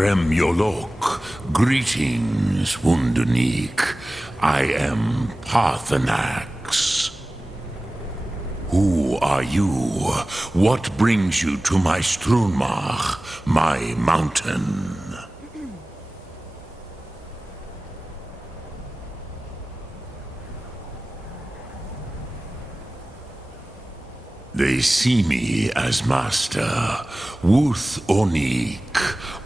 Drem Yolok, greetings, Wunderneek. I am Parthenax. Who are you? What brings you to my Strunmach, my mountain? They see me as master, Wuth Onik,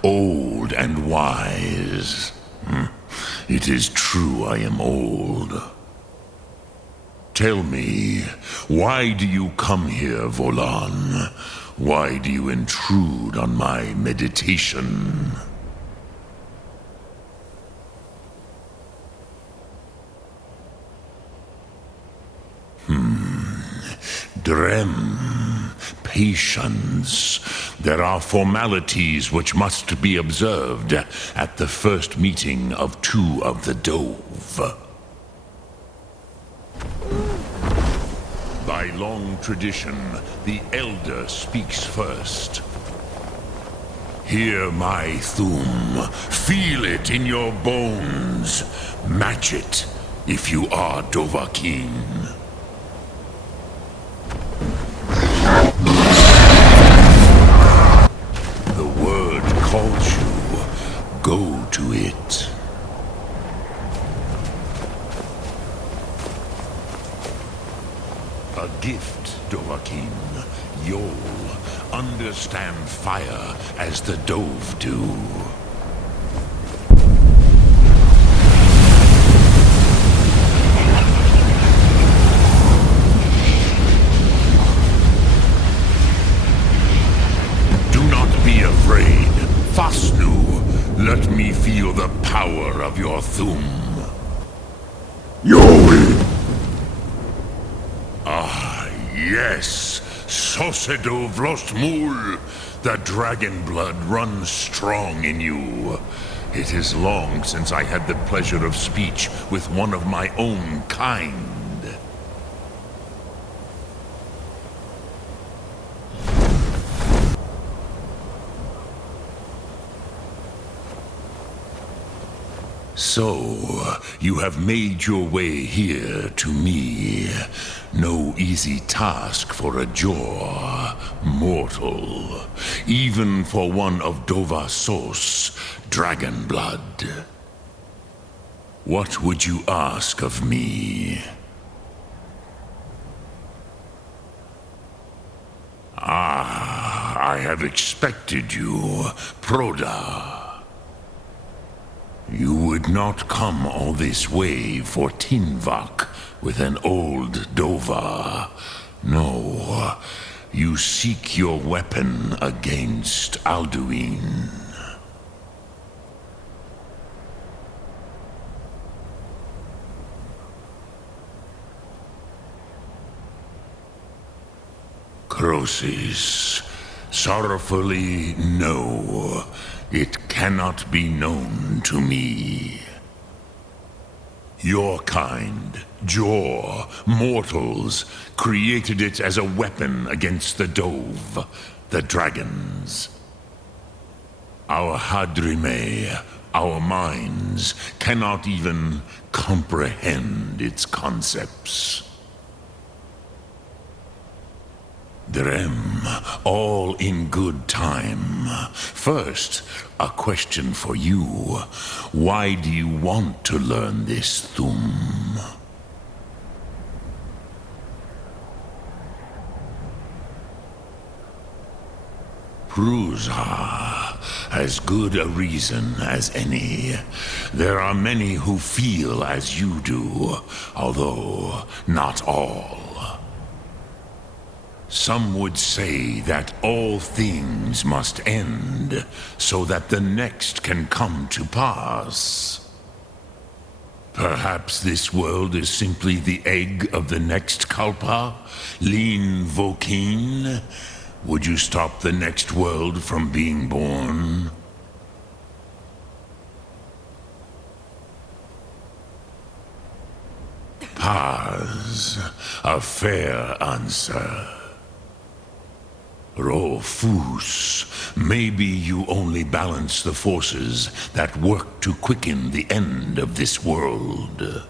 old and wise. It is true I am old. Tell me, why do you come here, Volan? Why do you intrude on my meditation? Drem, patience. There are formalities which must be observed at the first meeting of two of the Dove. By long tradition, the Elder speaks first. Hear my Thum. Feel it in your bones. Match it if you are Dovahkiin. The word calls you. Go to it. A gift, Dovahkiin. You'll understand fire as the Dove do. Do not be afraid. Fasnu, let me feel the power of your Thum. Yoi! Yes, Sosedo Vlostmul. The dragon blood runs strong in you. It is long since I had the pleasure of speech with one of my own kind. So, you have made your way here to me. No easy task for a Jor, mortal. Even for one of Dovasos, dragon blood. What would you ask of me? I have expected you, Proda. You would not come all this way for Tinvak with an old Dova. No, you seek your weapon against Alduin. Crosis, sorrowfully, no. It cannot be known to me. Your kind, Jor, mortals, created it as a weapon against the Dove, the dragons. Our Hadrime, our minds, cannot even comprehend its concepts. Drem, all in good time. First, a question for you. Why do you want to learn this Thum? Prusa, as good a reason as any. There are many who feel as you do, although not all. Some would say that all things must end, so that the next can come to pass. Perhaps this world is simply the egg of the next Kalpa, Lin Vokin. Would you stop the next world from being born? Paz, a fair answer. Rofus, maybe you only balance the forces that work to quicken the end of this world.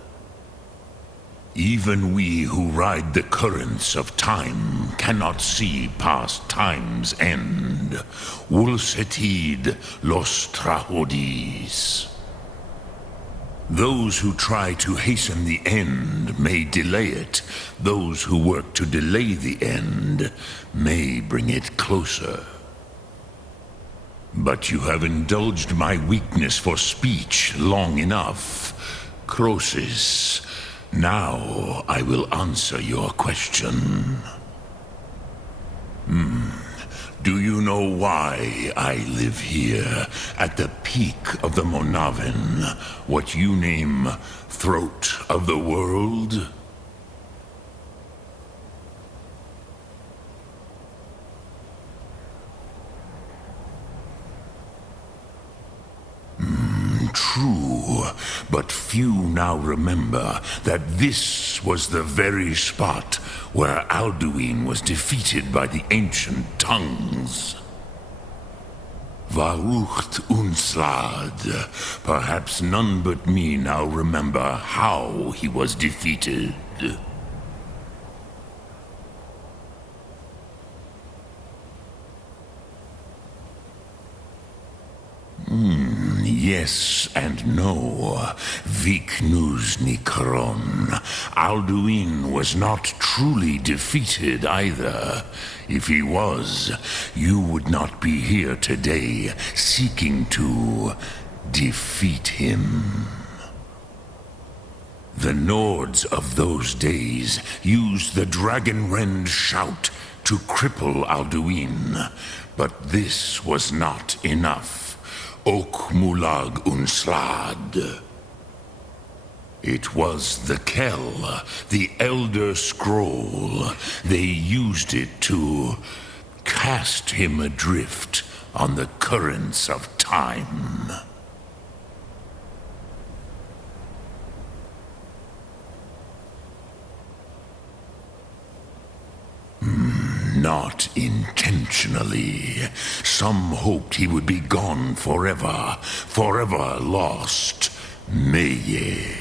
Even we who ride the currents of time cannot see past time's end. Wulsetid los trahodis. Those who try to hasten the end may delay it. Those who work to delay the end may bring it closer. But you have indulged my weakness for speech long enough. Croesus, now I will answer your question. Do you know why I live here, at the peak of the Monavin, what you name Throat of the World? True, but few now remember that this was the very spot where Alduin was defeated by the ancient tongues. Varucht Unslad. Perhaps none but me now remember how he was defeated. Yes and no. Viknus Nikron. Alduin was not truly defeated either. If he was, you would not be here today seeking to defeat him. The Nords of those days used the Dragonrend shout to cripple Alduin, but this was not enough. Ok Mulag Unslad. It was the Kell, the Elder Scroll. They used it to cast him adrift on the currents of time. Not intentionally. Some hoped he would be gone forever, forever lost. Meye.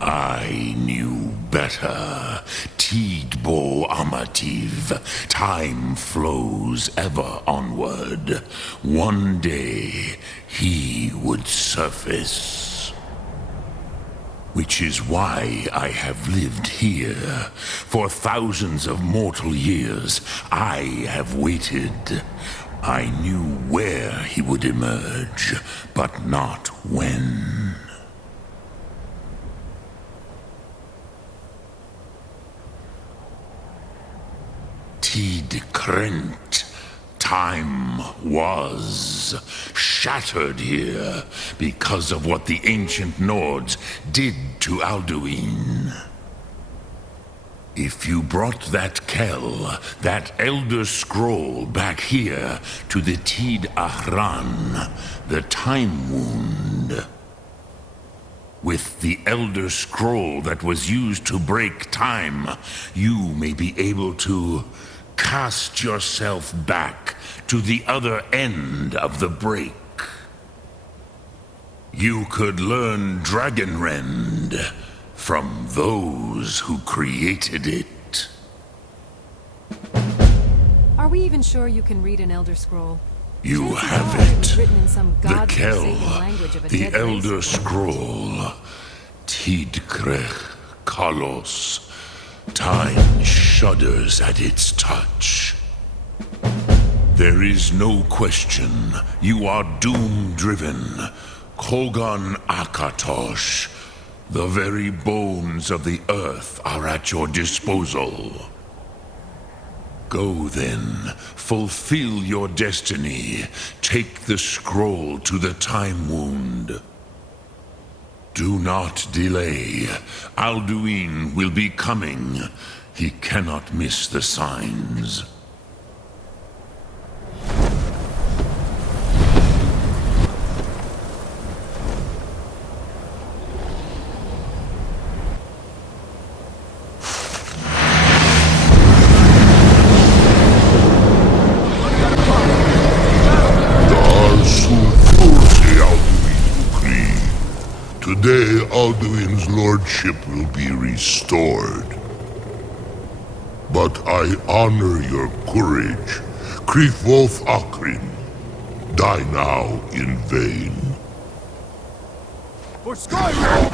I knew better. Tidbo Amativ. Time flows ever onward. One day, he would surface. Which is why I have lived here. For thousands of mortal years, I have waited. I knew where he would emerge, but not when. Tid Krent. Time was shattered here because of what the ancient Nords did to Alduin. If you brought that Kell, that Elder Scroll, back here to the Tid Ahran, the Time Wound, with the Elder Scroll that was used to break time, you may be able to cast yourself back to the other end of the break. You could learn Dragonrend from those who created it. Are we even sure you can read an Elder Scroll? You Chances have are it. written in some The godforsaken Kell, language of a the dead Elder race. Scroll, Tidkrech Kalos. Time shudders at its touch. There is no question. You are doom-driven. Kogan Akatosh. The very bones of the earth are at your disposal. Go then, fulfill your destiny. Take the scroll to the Time Wound. Do not delay. Alduin will be coming. He cannot miss the signs. day Alduin's lordship will be restored. But I honor your courage. Kriegwolf Akrin. Die now in vain. For Skyrim!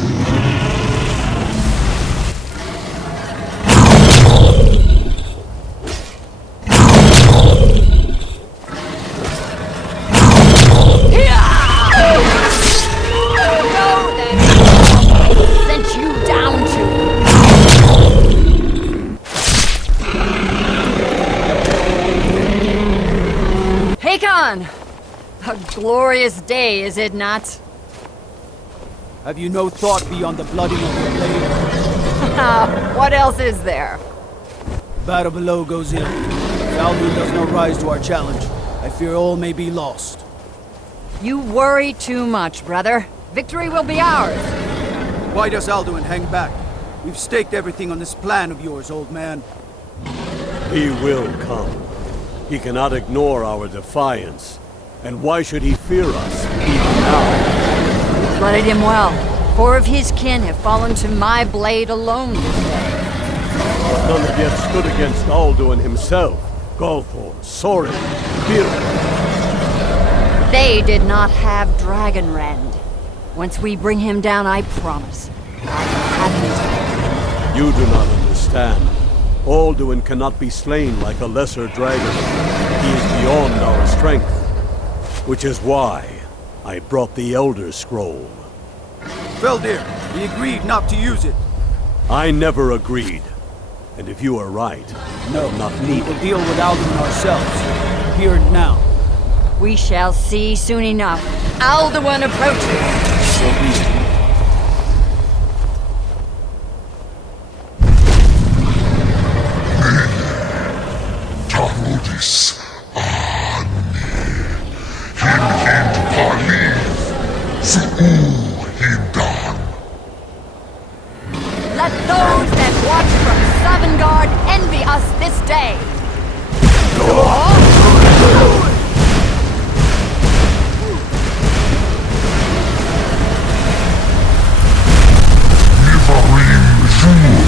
A glorious day, is it not? Have you no thought beyond the blooding of your blade? What else is there? Battle below goes in. If Alduin does not rise to our challenge, I fear all may be lost. You worry too much, brother. Victory will be ours. Why does Alduin hang back? We've staked everything on this plan of yours, old man. He will come. He cannot ignore our defiance. And why should he fear us, even now? Blooded him well. 4 of his kin have fallen to my blade alone this day. But none have yet stood against Alduin himself. Gulthorn, Sorin, Bir. They did not have Dragonrend. Once we bring him down, I promise, I will have his head. You do not understand. Alduin cannot be slain like a lesser dragon. He is beyond our strength. Which is why I brought the Elder Scroll. Feldir, we agreed not to use it. I never agreed. And if you are right, No, not we need will it. deal with Alduin ourselves. Here and now. We shall see soon enough. Alduin approaches. So be it. Tarodis Paliv Hindan. Let those that watch from Sovngarde envy us this day. Nivarim Zur,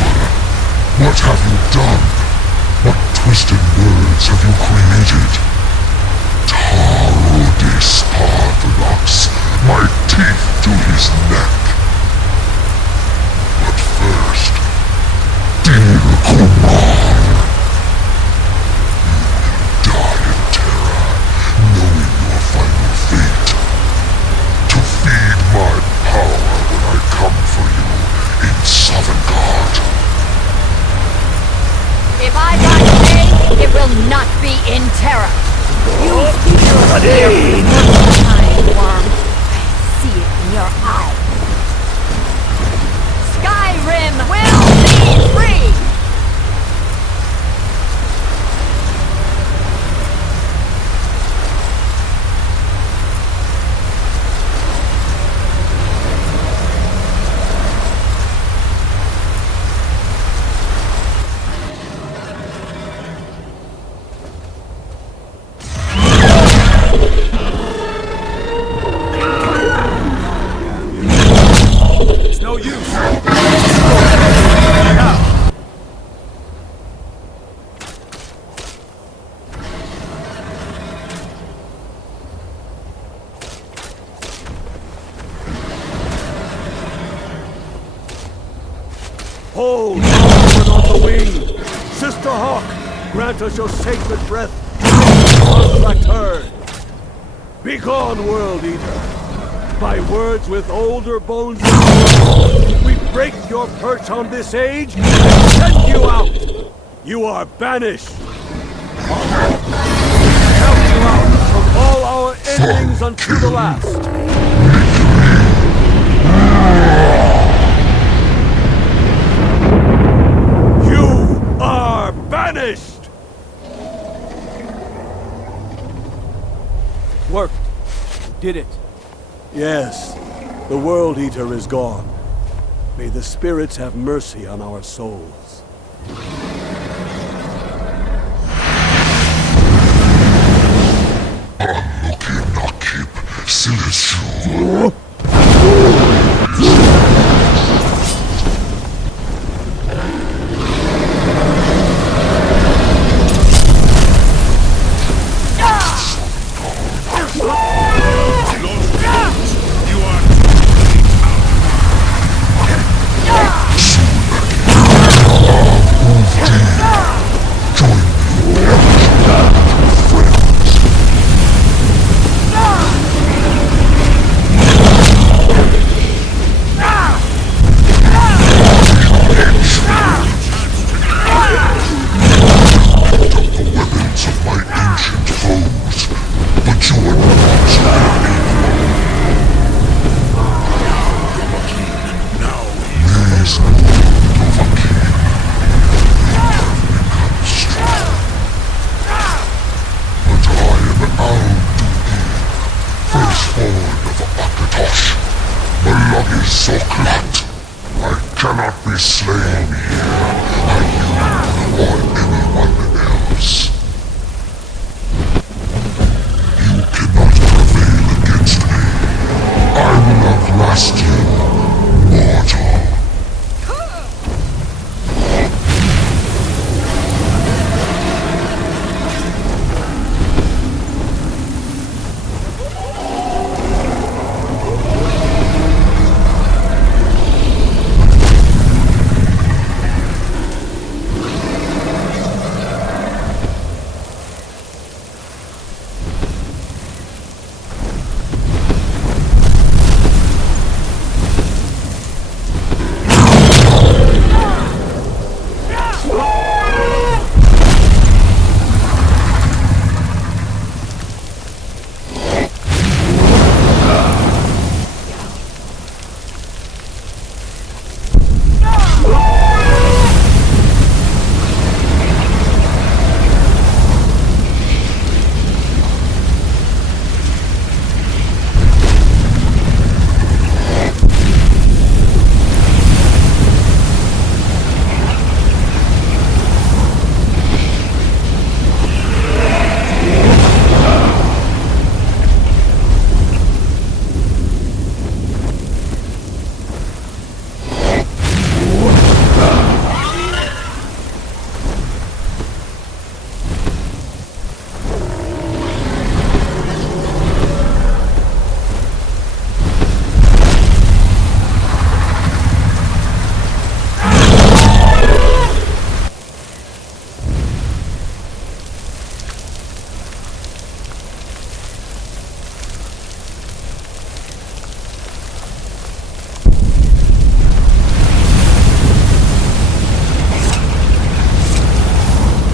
what have you done? What twisted words have you created? Tarodis Padlox, my teeth to his neck. But first, dear Kumar, you will die in terror, knowing your final fate. To feed my power when I come for you in Sovngarde. If I die today, it will not be in terror. You feel fear for the time, worm. I see it in your eyes. Skyrim will be free! It's no use. Hold Alduin on the wing! Sister Hawk, grant us your sacred breath! Contract heard! Begone, World Eater! By words with older bones than yours, we break your perch on this age and send you out! You are banished! Count you out from all our endings unto the last! You are banished! Worked. You did it. Yes, the World Eater is gone. May the spirits have mercy on our souls. Nakip Silishu. slain here are you or anyone else. You cannot prevail against me. I will outlast you, mortal.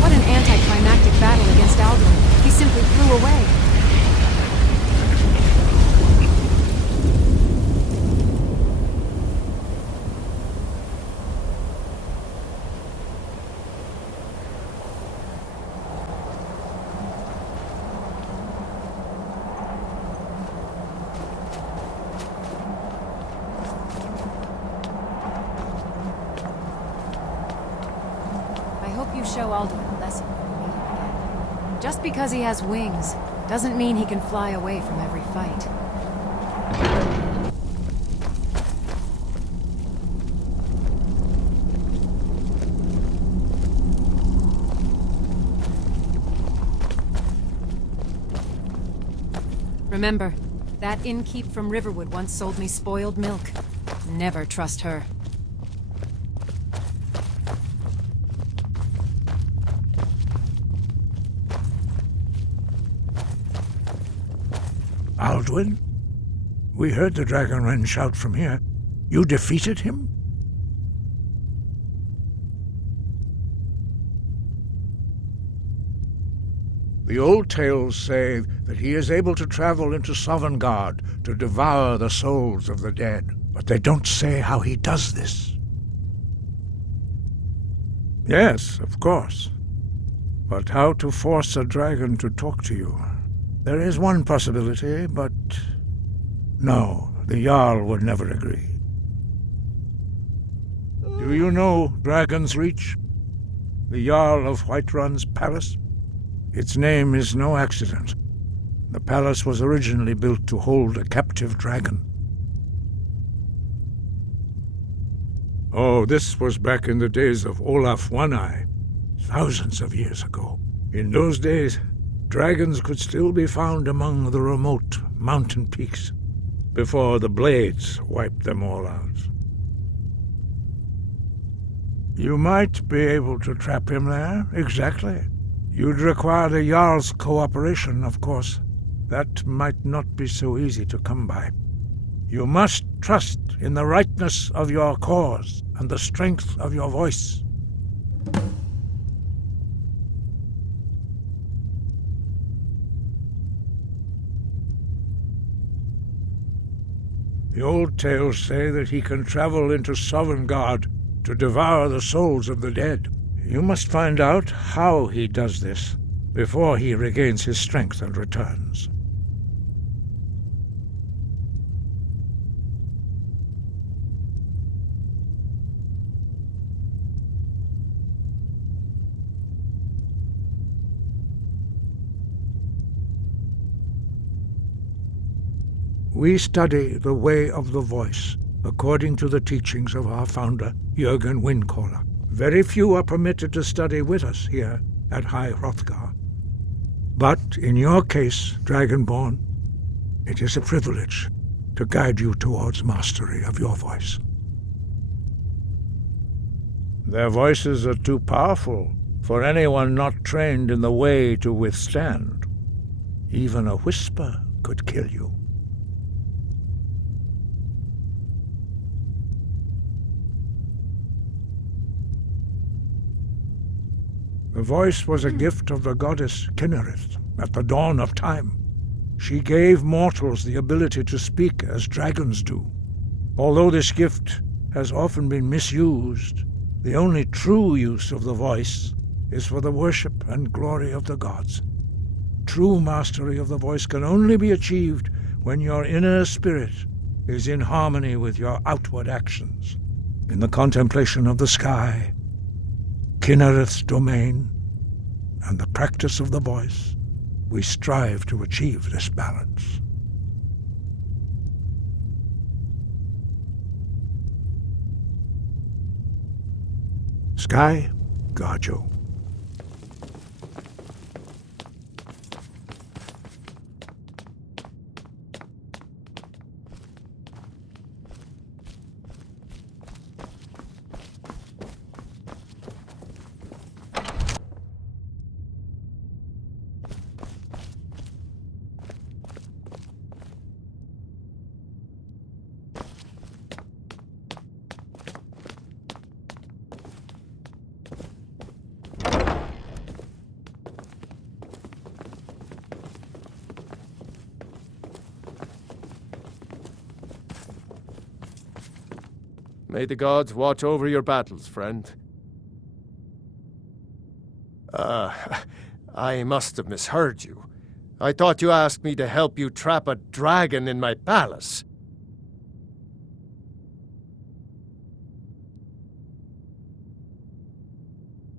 What an anticlimactic battle against Alduin. He simply flew away. I hope you show Alduin a lesson when we meet again. Just because he has wings doesn't mean he can fly away from every fight. Remember, that innkeep from Riverwood once sold me spoiled milk. Never trust her. Alduin? We heard the Dragonren shout from here. You defeated him? The old tales say that he is able to travel into Sovngarde to devour the souls of the dead, but they don't say how he does this. Yes, of course. But how to force a dragon to talk to you? There is one possibility, but no, the Jarl would never agree. Do you know Dragon's Reach? The Jarl of Whiterun's palace? Its name is no accident. The palace was originally built to hold a captive dragon. Oh, this was back in the days of Olaf One-Eye, thousands of years ago. In those days, dragons could still be found among the remote mountain peaks, before the blades wiped them all out. You might be able to trap him there, exactly. You'd require the Jarl's cooperation, of course. That might not be so easy to come by. You must trust in the rightness of your cause and the strength of your voice. The old tales say that he can travel into Sovngarde to devour the souls of the dead. You must find out how he does this before he regains his strength and returns. We study the way of the voice, according to the teachings of our founder, Jürgen Windcaller. Very few are permitted to study with us here at High Hrothgar. But in your case, Dragonborn, it is a privilege to guide you towards mastery of your voice. Their voices are too powerful for anyone not trained in the way to withstand. Even a whisper could kill you. The voice was a gift of the goddess Kinnereth at the dawn of time. She gave mortals the ability to speak as dragons do. Although this gift has often been misused, the only true use of the voice is for the worship and glory of the gods. True mastery of the voice can only be achieved when your inner spirit is in harmony with your outward actions. In the contemplation of the sky, Kinnereth's domain, and the practice of the voice, we strive to achieve this balance. Sky, guard you. May the gods watch over your battles, friend. I must have misheard you. I thought you asked me to help you trap a dragon in my palace.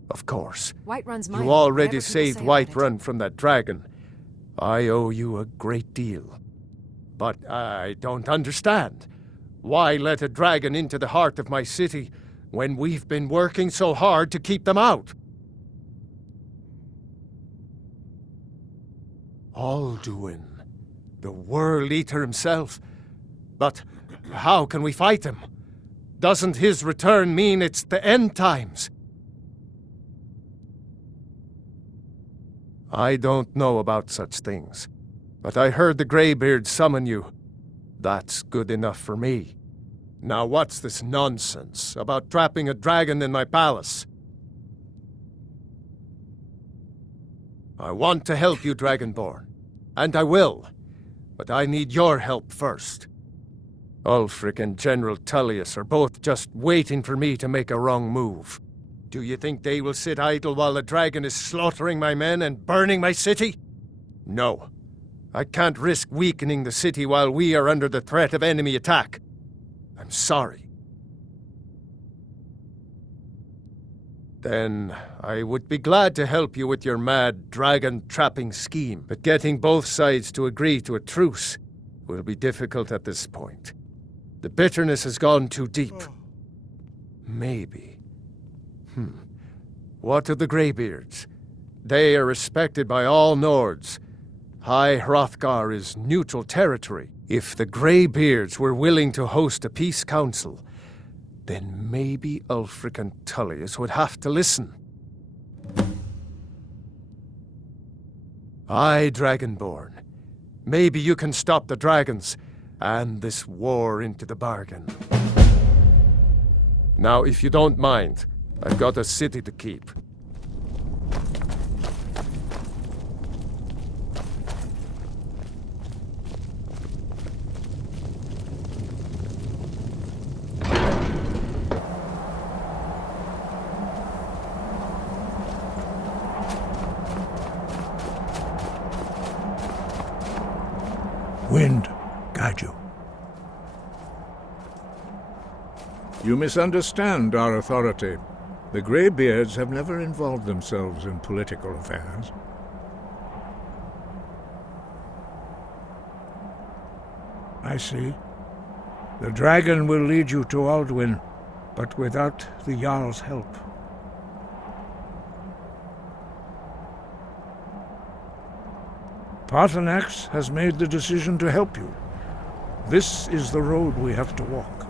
Of course. Whiterun's mine. You already Whatever people saved say about it. Whiterun from that dragon. I owe you a great deal. But I don't understand. Why let a dragon into the heart of my city when we've been working so hard to keep them out? Alduin, the World Eater himself. But how can we fight him? Doesn't his return mean it's the end times? I don't know about such things, but I heard the Greybeard summon you. That's good enough for me. Now what's this nonsense about trapping a dragon in my palace? I want to help you, Dragonborn, and I will, but I need your help first. Ulfric and General Tullius are both just waiting for me to make a wrong move. Do you think they will sit idle while the dragon is slaughtering my men and burning my city? No. I can't risk weakening the city while we are under the threat of enemy attack. I'm sorry. Then I would be glad to help you with your mad dragon-trapping scheme, but getting both sides to agree to a truce will be difficult at this point. The bitterness has gone too deep. Maybe. What of the Greybeards? They are respected by all Nords. High Hrothgar is neutral territory. If the Greybeards were willing to host a peace council, then maybe Ulfric and Tullius would have to listen. Aye, Dragonborn. Maybe you can stop the dragons, and this war into the bargain. Now, if you don't mind, I've got a city to keep. Wind, guide you. You misunderstand our authority. The Greybeards have never involved themselves in political affairs. I see. The dragon will lead you to Alduin, but without the Jarl's help. Paarthurnax has made the decision to help you. This is the road we have to walk.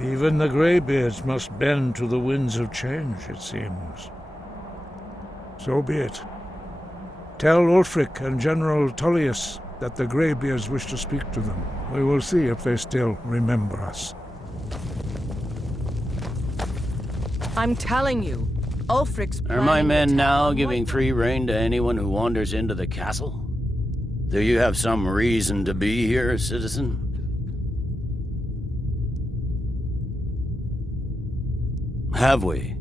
Even the Greybeards must bend to the winds of change, it seems. So be it. Tell Ulfric and General Tullius that the Greybeards wish to speak to them. We will see if they still remember us. I'm telling you, Ulfric's Are my planning men an attack now on giving Whiterun. free rein to anyone who wanders into the castle? Do you have some reason to be here, citizen? Have we?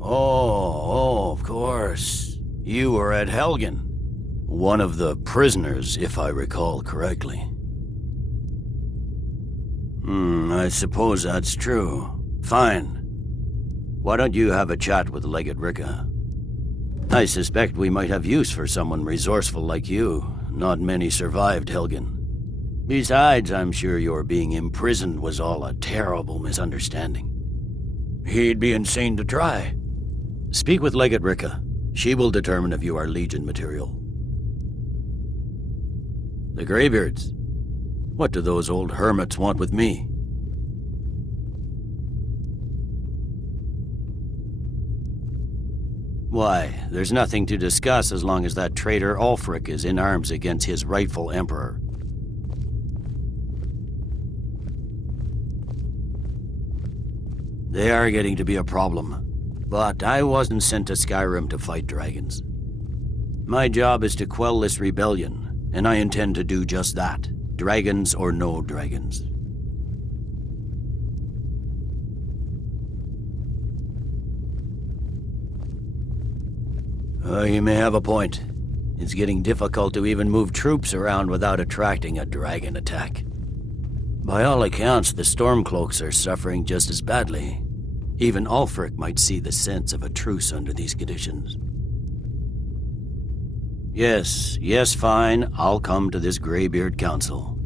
Oh, of course. You were at Helgen. One of the prisoners, if I recall correctly. I suppose that's true. Fine. Why don't you have a chat with Legate Ricka? I suspect we might have use for someone resourceful like you. Not many survived Helgen. Besides, I'm sure your being imprisoned was all a terrible misunderstanding. He'd be insane to try. Speak with Legate Ricka. She will determine if you are Legion material. The Greybeards. What do those old hermits want with me? Why, there's nothing to discuss as long as that traitor Ulfric is in arms against his rightful emperor. They are getting to be a problem. But I wasn't sent to Skyrim to fight dragons. My job is to quell this rebellion, and I intend to do just that. Dragons or no dragons. You may have a point. It's getting difficult to even move troops around without attracting a dragon attack. By all accounts, the Stormcloaks are suffering just as badly. Even Ulfric might see the sense of a truce under these conditions. Yes, fine. I'll come to this Greybeard Council.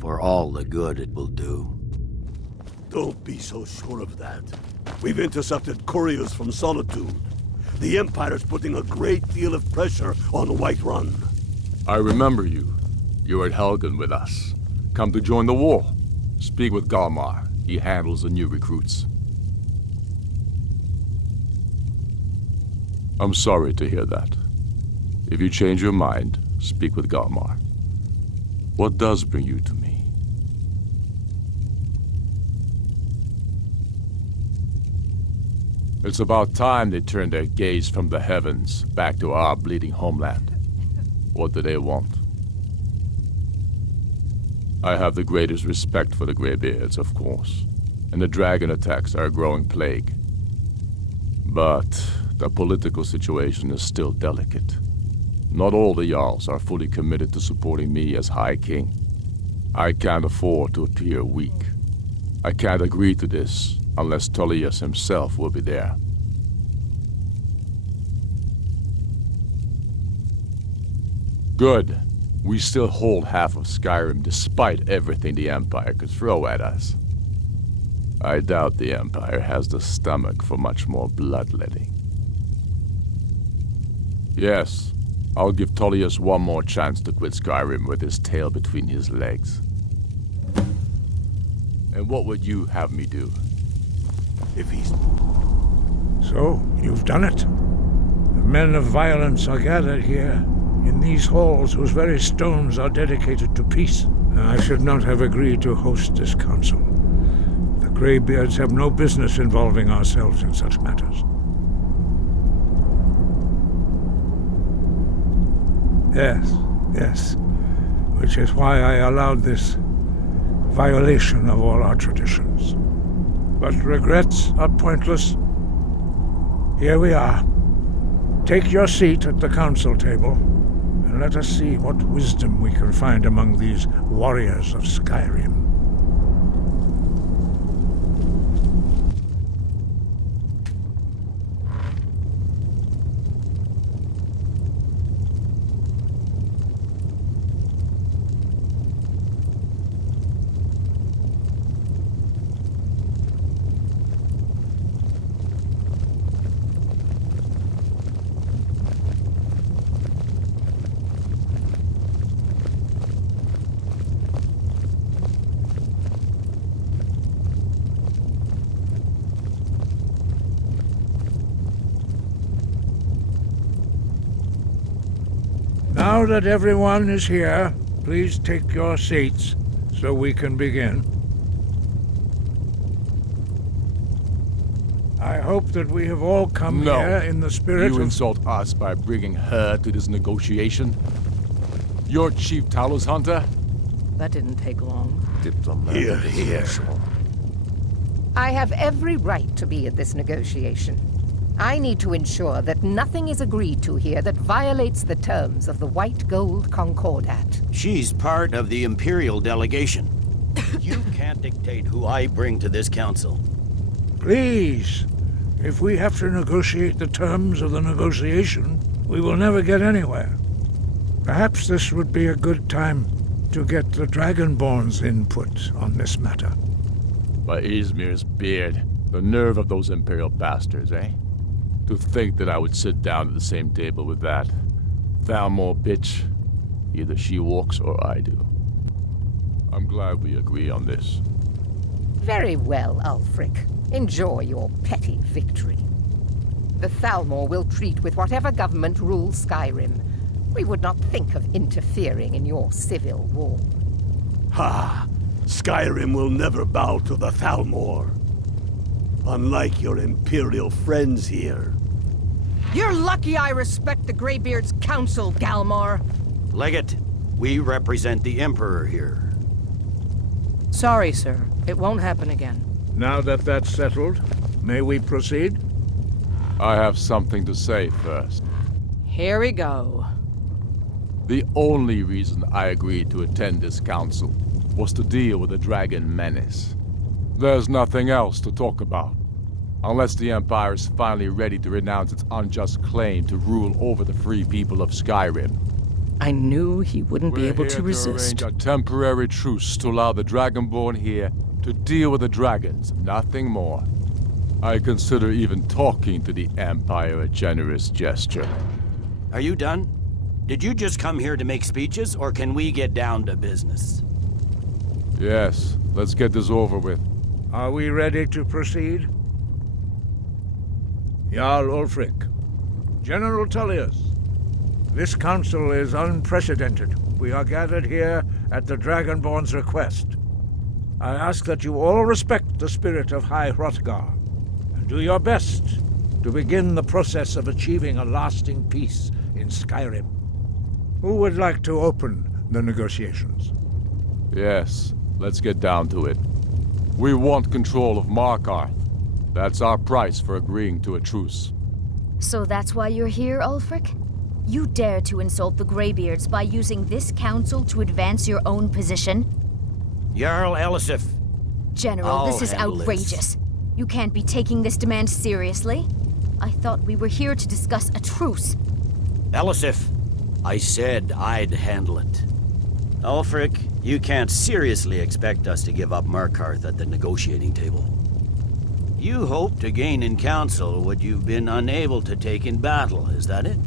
For all the good it will do. Don't be so sure of that. We've intercepted couriers from Solitude. The Empire's putting a great deal of pressure on Whiterun. I remember you. You were at Helgen with us. Come to join the war. Speak with Galmar. He handles the new recruits. I'm sorry to hear that. If you change your mind, speak with Galmar. What does bring you to me? It's about time they turned their gaze from the heavens back to our bleeding homeland. What do they want? I have the greatest respect for the Greybeards, of course, and the dragon attacks are a growing plague. But the political situation is still delicate. Not all the Jarls are fully committed to supporting me as High King. I can't afford to appear weak. I can't agree to this unless Tullius himself will be there. Good. We still hold half of Skyrim despite everything the Empire could throw at us. I doubt the Empire has the stomach for much more bloodletting. Yes, I'll give Tullius one more chance to quit Skyrim with his tail between his legs. And what would you have me do? If he's... So, you've done it. The men of violence are gathered here, in these halls whose very stones are dedicated to peace. I should not have agreed to host this council. The Greybeards have no business involving ourselves in such matters. Yes. Which is why I allowed this violation of all our traditions. But regrets are pointless. Here we are. Take your seat at the council table, and let us see what wisdom we can find among these warriors of Skyrim. Now that everyone is here, please take your seats so we can begin. I hope that we have all come here in the spirit You of... insult us by bringing her to this negotiation? You're Chief Talos Hunter? That didn't take long. Here, here. I have every right to be at this negotiation. I need to ensure that nothing is agreed to here that violates the terms of the White Gold Concordat. She's part of the Imperial delegation. You can't dictate who I bring to this council. Please, if we have to negotiate the terms of the negotiation, we will never get anywhere. Perhaps this would be a good time to get the Dragonborn's input on this matter. By Izmir's beard, the nerve of those Imperial bastards, eh? To think that I would sit down at the same table with that Thalmor bitch. Either she walks or I do. I'm glad we agree on this. Very well, Ulfric. Enjoy your petty victory. The Thalmor will treat with whatever government rules Skyrim. We would not think of interfering in your civil war. Ha! Skyrim will never bow to the Thalmor. Unlike your Imperial friends here. You're lucky I respect the Greybeard's counsel, Galmar. Legate, we represent the Emperor here. Sorry, sir. It won't happen again. Now that that's settled, may we proceed? I have something to say first. Here we go. The only reason I agreed to attend this council was to deal with the dragon menace. There's nothing else to talk about. Unless the Empire is finally ready to renounce its unjust claim to rule over the free people of Skyrim. I knew he wouldn't be able to We're here resist. to arrange a temporary truce to allow the Dragonborn here to deal with the dragons, nothing more. I consider even talking to the Empire a generous gesture. Are you done? Did you just come here to make speeches, or can we get down to business? Yes, let's get this over with. Are we ready to proceed? Jarl Ulfric, General Tullius, this council is unprecedented. We are gathered here at the Dragonborn's request. I ask that you all respect the spirit of High Hrothgar, and do your best to begin the process of achieving a lasting peace in Skyrim. Who would like to open the negotiations? Yes, let's get down to it. We want control of Markarth. That's our price for agreeing to a truce. So that's why you're here, Ulfric? You dare to insult the Greybeards by using this council to advance your own position? Jarl Elisif. General, this I'll is handle outrageous. You can't be taking this demand seriously. I thought we were here to discuss a truce. Elisif, I said I'd handle it. Ulfric, you can't seriously expect us to give up Markarth at the negotiating table. You hope to gain in council what you've been unable to take in battle, is that it?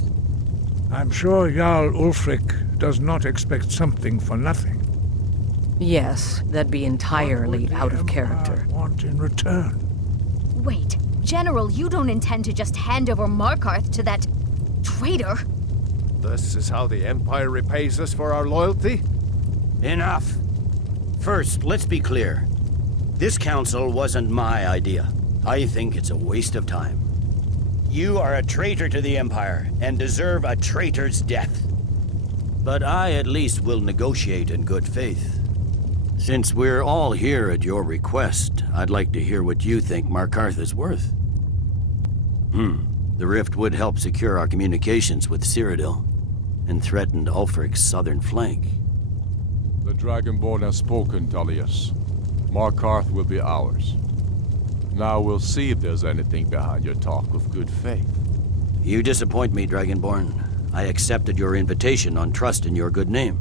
I'm sure Jarl Ulfric does not expect something for nothing. Yes, that'd be entirely What would the out of Empire character. want in return? Wait, General, you don't intend to just hand over Markarth to that traitor? This is how the Empire repays us for our loyalty? Enough. First, let's be clear. This council wasn't my idea. I think it's a waste of time. You are a traitor to the Empire and deserve a traitor's death. But I at least will negotiate in good faith. Since we're all here at your request, I'd like to hear what you think Markarth is worth. The rift would help secure our communications with Cyrodiil and threatened Ulfric's southern flank. The Dragonborn has spoken, Tullius. Markarth will be ours. Now we'll see if there's anything behind your talk of good faith. You disappoint me, Dragonborn. I accepted your invitation on trust in your good name.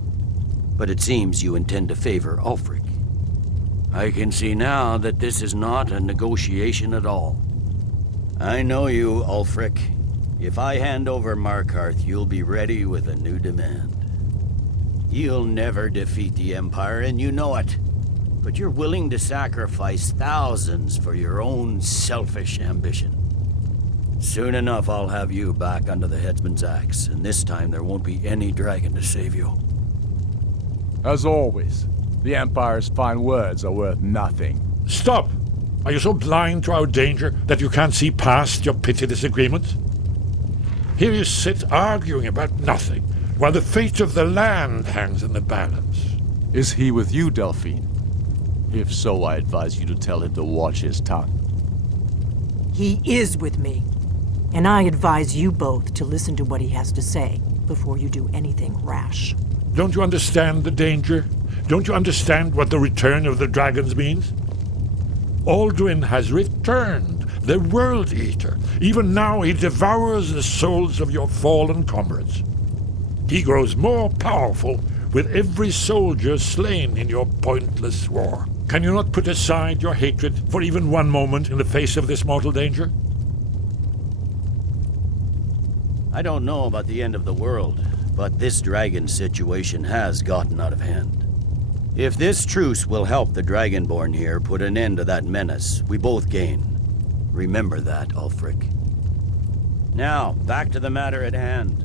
But it seems you intend to favor Ulfric. I can see now that this is not a negotiation at all. I know you, Ulfric. If I hand over Markarth, you'll be ready with a new demand. You'll never defeat the Empire, and you know it. But you're willing to sacrifice thousands for your own selfish ambition. Soon enough, I'll have you back under the headsman's axe, and this time there won't be any dragon to save you. As always, the Empire's fine words are worth nothing. Stop! Are you so blind to our danger that you can't see past your petty disagreements? Here you sit arguing about nothing, while the fate of the land hangs in the balance. Is he with you, Delphine? If so, I advise you to tell him to watch his tongue. He is with me. And I advise you both to listen to what he has to say before you do anything rash. Don't you understand the danger? Don't you understand what the return of the dragons means? Alduin has returned, the World Eater. Even now he devours the souls of your fallen comrades. He grows more powerful with every soldier slain in your pointless war. Can you not put aside your hatred for even one moment in the face of this mortal danger? I don't know about the end of the world, but this dragon situation has gotten out of hand. If this truce will help the Dragonborn here put an end to that menace, we both gain. Remember that, Ulfric. Now, back to the matter at hand.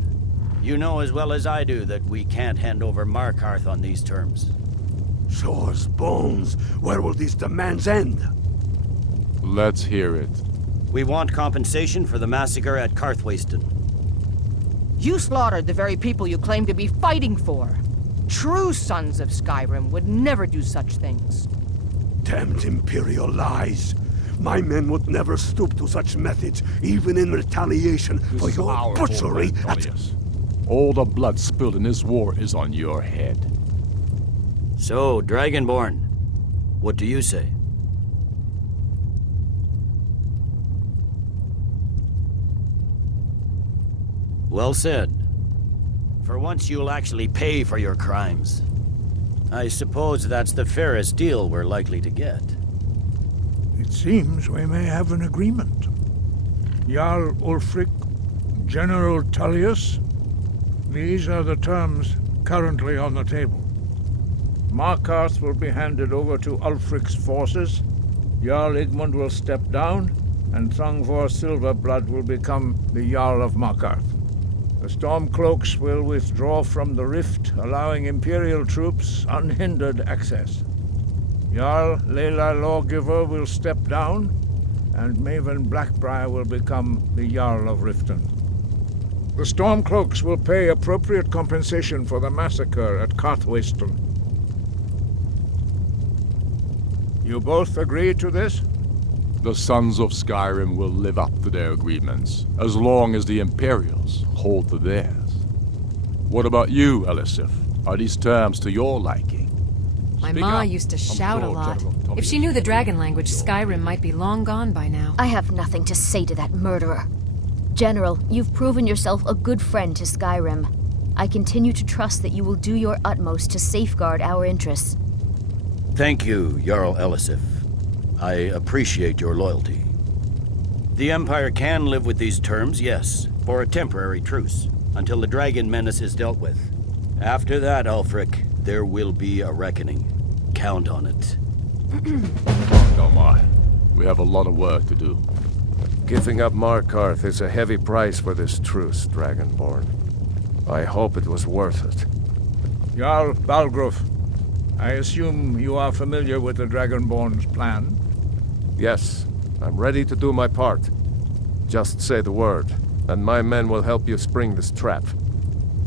You know as well as I do that we can't hand over Markarth on these terms. Show us bones. Where will these demands end? Let's hear it. We want compensation for the massacre at Karthwasten. You slaughtered the very people you claim to be fighting for. True sons of Skyrim would never do such things. Damned Imperial lies. My men would never stoop to such methods, even in retaliation for your butchery at... All the blood spilled in this war is on your head. So, Dragonborn, what do you say? Well said. For once you'll actually pay for your crimes. I suppose that's the fairest deal we're likely to get. It seems we may have an agreement. Jarl Ulfric, General Tullius, these are the terms currently on the table. Markarth will be handed over to Ulfric's forces, Jarl Igmund will step down, and Thongvor Silverblood will become the Jarl of Markarth. The Stormcloaks will withdraw from the rift, allowing Imperial troops unhindered access. Jarl Leila Lawgiver will step down, and Maven Blackbriar will become the Jarl of Riften. The Stormcloaks will pay appropriate compensation for the massacre at Karthwasten. You both agree to this? The Sons of Skyrim will live up to their agreements, as long as the Imperials hold to theirs. What about you, Elisif? Are these terms to your liking? My ma used to shout a lot. If she knew the dragon language, Skyrim might be long gone by now. I have nothing to say to that murderer. General, you've proven yourself a good friend to Skyrim. I continue to trust that you will do your utmost to safeguard our interests. Thank you, Jarl Elisif. I appreciate your loyalty. The Empire can live with these terms, yes, for a temporary truce, until the dragon menace is dealt with. After that, Ulfric, there will be a reckoning. Count on it. Oh my. We have a lot of work to do. Giving up Markarth is a heavy price for this truce, Dragonborn. I hope it was worth it. Jarl Balgruf, I assume you are familiar with the Dragonborn's plan? Yes, I'm ready to do my part. Just say the word, and my men will help you spring this trap.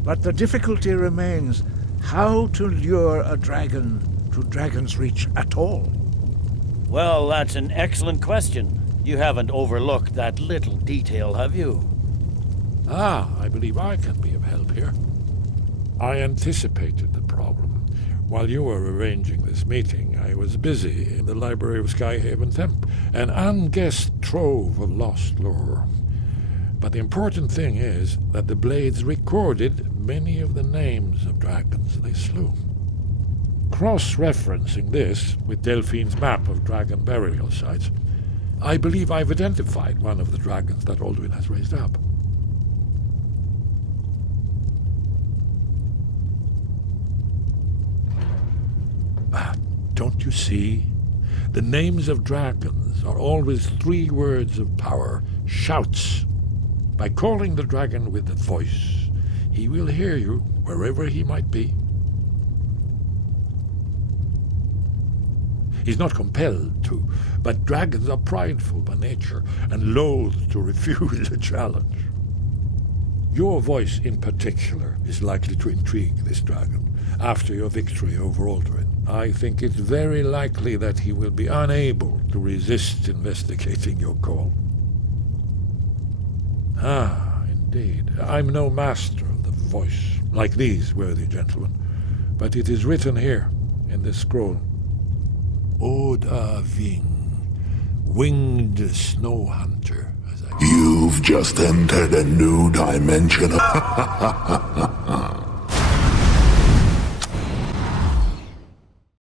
But the difficulty remains how to lure a dragon to Dragon's Reach at all. Well, that's an excellent question. You haven't overlooked that little detail, have you? I believe I can be of help here. I anticipated the problem. While you were arranging this meeting, I was busy in the library of Skyhaven Temple, an unguessed trove of lost lore. But the important thing is that the Blades recorded many of the names of dragons they slew. Cross-referencing this with Delphine's map of dragon burial sites, I believe I've identified one of the dragons that Alduin has raised up. Don't you see? The names of dragons are always 3 words of power, shouts By calling the dragon with the voice, he will hear you wherever he might be. He's not compelled to, but dragons are prideful by nature and loath to refuse a challenge. Your voice in particular is likely to intrigue this dragon after your victory over Alduin. I think it's very likely that he will be unable to resist investigating your call. Ah, indeed. I'm no master of the voice, like these worthy gentlemen, but it is written here in this scroll. Oda Ving, winged snow hunter. You've just entered a new dimension.